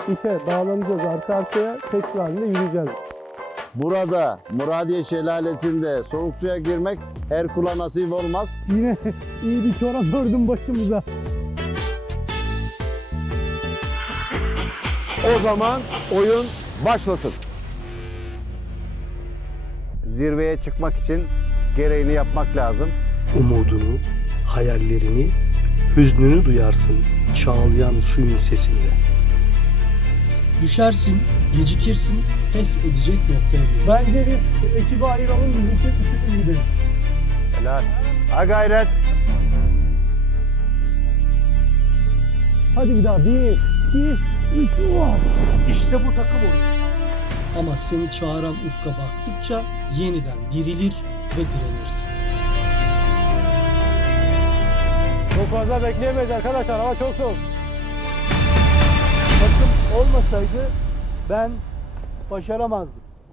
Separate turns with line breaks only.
İpe bağlanacağız arka arkaya, tek sıra halinde yürüyeceğiz.
Burada Muradiye Şelalesi'nde soğuk suya girmek her kula nasip olmaz.
Yine iyi bir çorap ördüm başımıza.
O zaman oyun başlasın.
Zirveye çıkmak için gereğini yapmak lazım.
Umudunu, hayallerini, hüznünü duyarsın çağlayan suyun sesinde.
Düşersin, gecikirsin, pes edecek noktaya gelirsin.
Bence bir ekibi ayıralım, birlikte üçümüz gidelim.
Helal. Ha gayret.
Hadi bir daha. 1, 2, 3.
İşte bu takım oyunu. Ama seni çağıran ufka baktıkça yeniden dirilir ve direnirsin.
Çok fazla bekleyemeyiz arkadaşlar. Hava çok soğuk. Takım olmasaydı ben başaramazdım.